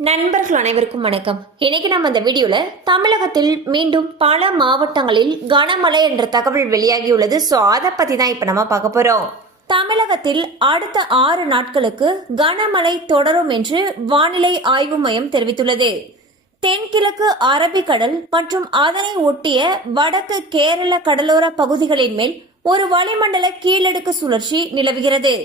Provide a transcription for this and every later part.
நண்பர்கள் அனைவருக்கும் வணக்கம். இன்னைக்கு நம்ம இந்த வீடியோல தமிழகத்தில் மீண்டும் பல மாவட்டங்களில் கனமழை என்ற தகவல் வெளியாகியுள்ளது ஸோ அதை பத்தி தான் இப்போ நம்ம பார்க்க போறோம். தமிழகத்தில் அடுத்த ஆறு நாட்களுக்கு கனமழை தொடரும் என்று வானிலை ஆய்வு மையம் தெரிவித்துள்ளது. தென்கிழக்கு அரபிக்கடல் மற்றும் அதனை ஒட்டிய வடக்கு கேரள கடலோர பகுதிகளின் மேல் ஒரு வளிமண்டல கீழடுக்கு சுழற்சி நிலவுகிறது.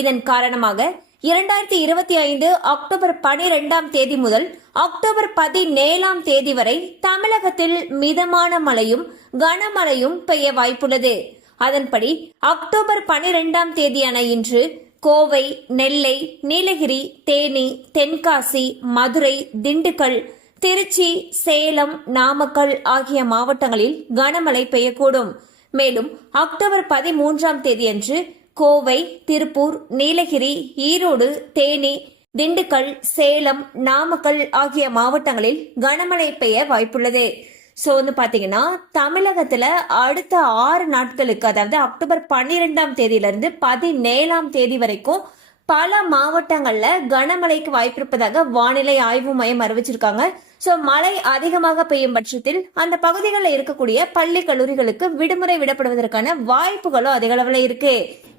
இதன் காரணமாக இரண்டாயிரத்தி இருபத்தி ஐந்து அக்டோபர் பனிரெண்டாம் தேதி முதல் அக்டோபர் பதினேழாம் தேதி வரை தமிழகத்தில் மிதமான மழையும் கனமழையும் பெய்ய வாய்ப்புள்ளது. அதன்படி அக்டோபர் பனிரெண்டாம் தேதியான இன்று கோவை நெல்லை நீலகிரி தேனி தென்காசி மதுரை திண்டுக்கல் திருச்சி சேலம் நாமக்கல் ஆகிய மாவட்டங்களில் கனமழை பெய்யக்கூடும். மேலும் அக்டோபர் பதிமூன்றாம் தேதியன்று கோவை திருப்பூர் நீலகிரி ஈரோடு தேனி திண்டுக்கல் சேலம் நாமக்கல் ஆகிய மாவட்டங்களில் கனமழை பெய்ய வாய்ப்புள்ளது. ஸோ வந்து பார்த்தீங்கன்னா தமிழகத்தில் அடுத்த ஆறு நாட்களுக்கு அதாவது அக்டோபர் பன்னிரெண்டாம் தேதியிலிருந்து பதினேழாம் தேதி வரைக்கும் பல மாவட்டங்களில் கனமழைக்கு வாய்ப்பிருப்பதாக வானிலை ஆய்வு மையம் அறிவிச்சிருக்காங்க. ஸோ மழை அதிகமாக பெய்யும் பட்சத்தில் அந்த பகுதிகளில் இருக்கக்கூடிய பள்ளி கல்லூரிகளுக்கு விடுமுறை விடப்படுவதற்கான வாய்ப்புகளும் அதிக அளவில்